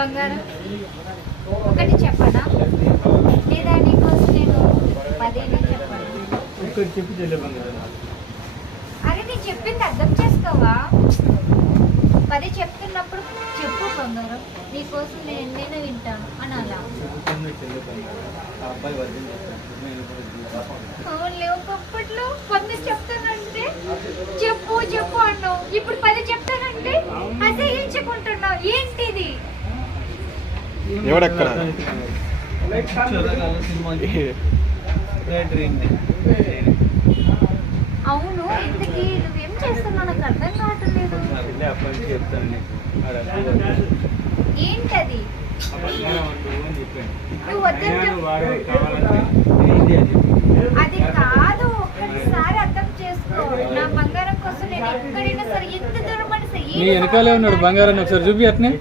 బంగారం ఒకటి చెప్పనా లేదా నీకోసం నేను 10 చెప్పాను. అరే నేను చెప్పింది అర్థం చేసుకోవా? 10 చెప్తున్నప్పుడు చెప్పు బంగారం, నీకోసం నేను ఎన్నైనా వింటాను అని అలా. అవునులే, ఒకప్పట్లో 10 చెప్తానంటే చెప్పు చెప్పు అన్నావు, ఇప్పుడు 10 చెప్తానంటే అసహించుకుంటున్నావు. ఏంటిది? ఎవడెక్కడ అవును, ఇంతకీ నువ్వేం చేస్తున్నావు నాకు అర్థం కావట్లేదు. ఏంటది? నువ్వు అది కాదు, ఒక్కసారి అర్థం చేసుకో. నా బంగారం కోసం నేను ఎక్కడైనా సరే ఎంత దూరం అని సరే. నీ వెనకాలే ఉన్నాడు బంగారాన్ని, ఒకసారి చూపి అట్నే.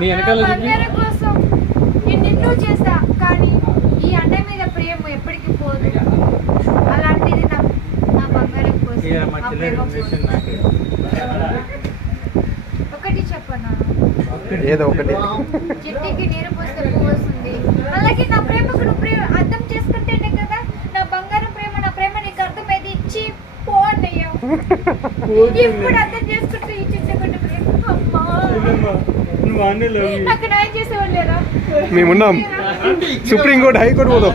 నీ వెనకాల బంగారం కోసం నేను నిన్ను చేస్తా, కానీ ఈ అన్న మీద ప్రేమ ఎప్పటికీ పోదు. అలాంటిది నా బంగారం కోసం ఒకటి చెప్పనా? ఏదో ఒకటి. చెట్టుకి నీరు పోస్తే పువ్వు వస్తుంది, అలాగే నా ప్రేమకు నువ్వు ప్రేమ అర్థం చేసుకుంటేనే కదా నా బంగారం ప్రేమ, నా ప్రేమ నీకు అర్థమైంది. ఇచ్చి పో అన్నయ్య, ఇప్పుడు అర్థం చేసుకుంటే ఈ చెట్టుకుంటే ప్రేమ. అమ్మా, నాకు న్యాయం చేసేవాళ్ళు లేరా? మేమున్నాం, సుప్రీంకోర్టు హైకోర్టు పోదాం.